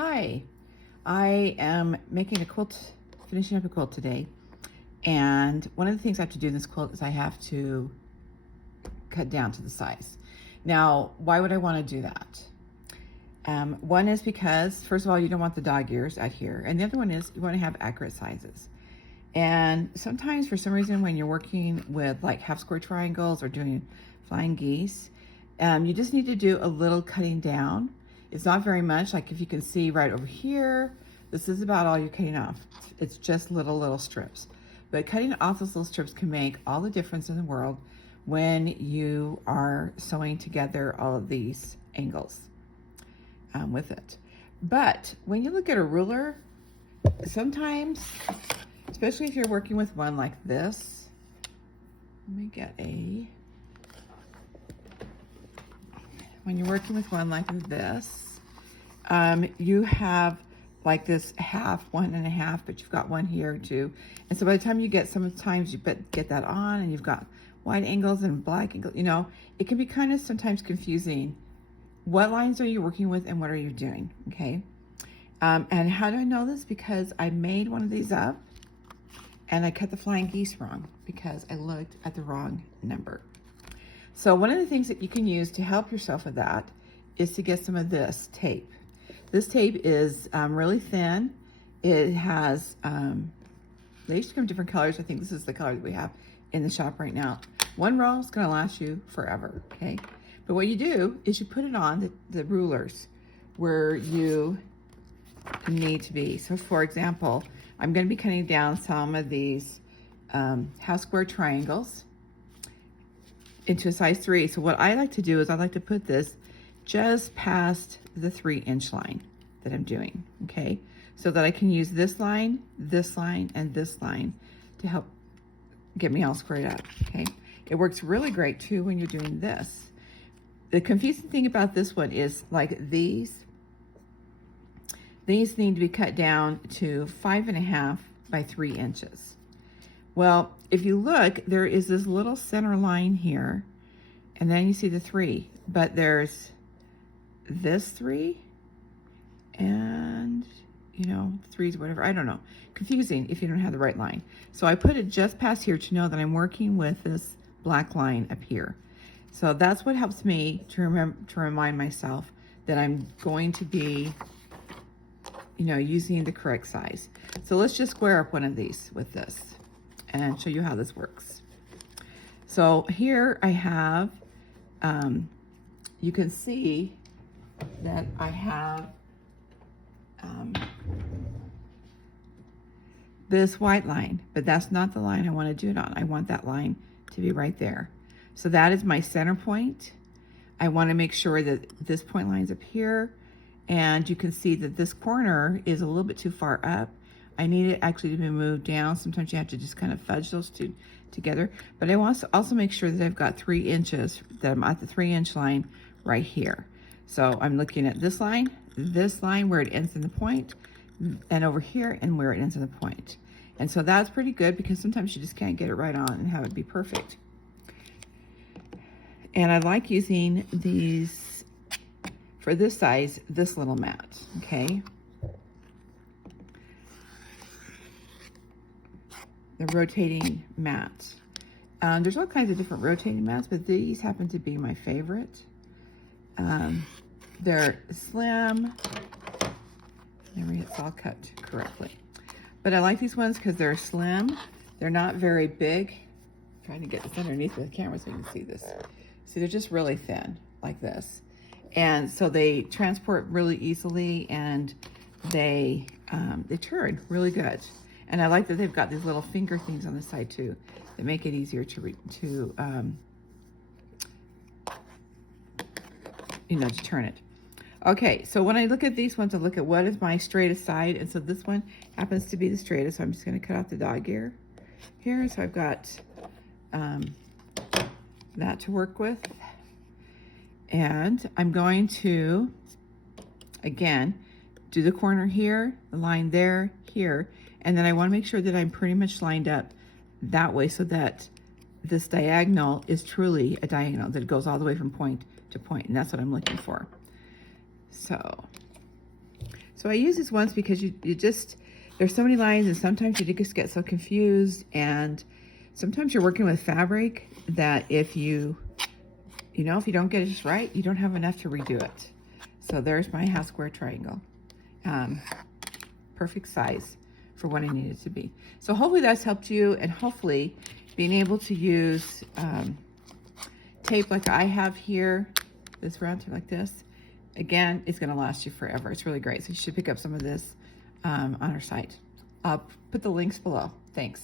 Hi, I am making a quilt, finishing up a quilt today. And one of the things I have to do in this quilt is I have to cut down to the size. Now, why would I want to do that? One is because, first of all, you don't want the dog ears out here. And the other one is you want to have accurate sizes. And sometimes for some reason when you're working with like half square triangles or doing flying geese, you just need to do a little cutting down. It's not very much. Like if you can see right over here, this is about all you're cutting off. It's just little strips. But cutting off those little strips can make all the difference in the world when you are sewing together all of these angles with it. But when you look at a ruler, sometimes, especially if you're working with one like this, let me get when you're working with one like this, you have like this half, 1.5, but you've got one here too. And so by the time you get, sometimes you get that on and you've got wide angles and black angles, you know, it can be kind of sometimes confusing. What lines are you working with and what are you doing, okay? And how do I know this? Because I made one of these up and I cut the flying geese wrong because I looked at the wrong number. So one of the things that you can use to help yourself with that is to get some of this tape. This tape is really thin. It has, they used to come in different colors. I think this is the color that we have in the shop right now. One roll is gonna last you forever, okay? But what you do is you put it on the rulers where you need to be. So for example, I'm gonna be cutting down some of these half square triangles into a size 3. So what I like to do is I like to put this just past the 3-inch line that I'm doing, okay? So that I can use this line, and this line to help get me all squared up, okay? It works really great too when you're doing this. The confusing thing about this one is like these need to be cut down to 5.5 by 3 inches. Well, if you look, there is this little center line here, and then you see the 3, but there's this 3, and you know, 3's whatever, I don't know. Confusing if you don't have the right line. So I put it just past here to know that I'm working with this black line up here. So that's what helps me to remind myself that I'm going to be, you know, using the correct size. So let's just square up one of these with this and show you how this works. So here I have, you can see that I have this white line, but that's not the line I want to do it on. I want that line to be right there. So that is my center point. I want to make sure that this point lines up here, and you can see that this corner is a little bit too far up. I need it actually to be moved down. Sometimes you have to just kind of fudge those two together. But I want to also make sure that I've got 3 inches, that I'm at the 3-inch line right here. So I'm looking at this line where it ends in the point, and over here and where it ends in the point. And so that's pretty good because sometimes you just can't get it right on and have it be perfect. And I like using these, for this size, this little mat, okay? The rotating mat. There's all kinds of different rotating mats, but these happen to be my favorite. They're slim. It's all cut correctly. But I like these ones because they're slim. They're not very big. I'm trying to get this underneath the camera so you can see this. See, they're just really thin, like this. And so they transport really easily, and they turn really good. And I like that they've got these little finger things on the side too that make it easier to turn it. Okay, so when I look at these ones, I look at what is my straightest side, and so this one happens to be the straightest, so I'm just gonna cut off the dog ear here. So I've got that to work with. And I'm going to, again, do the corner here, the line there, here, and then I wanna make sure that I'm pretty much lined up that way so that this diagonal is truly a diagonal, that it goes all the way from point to point, and that's what I'm looking for. So I use this once because you just, there's so many lines and sometimes you just get so confused, and sometimes you're working with fabric that if you know, if you don't get it just right, you don't have enough to redo it. So there's my half square triangle. Perfect size for what I need it to be. So hopefully that's helped you, and hopefully being able to use tape like I have here, this round tape like this, again, it's gonna last you forever. It's really great. So you should pick up some of this on our site. I'll put the links below. Thanks.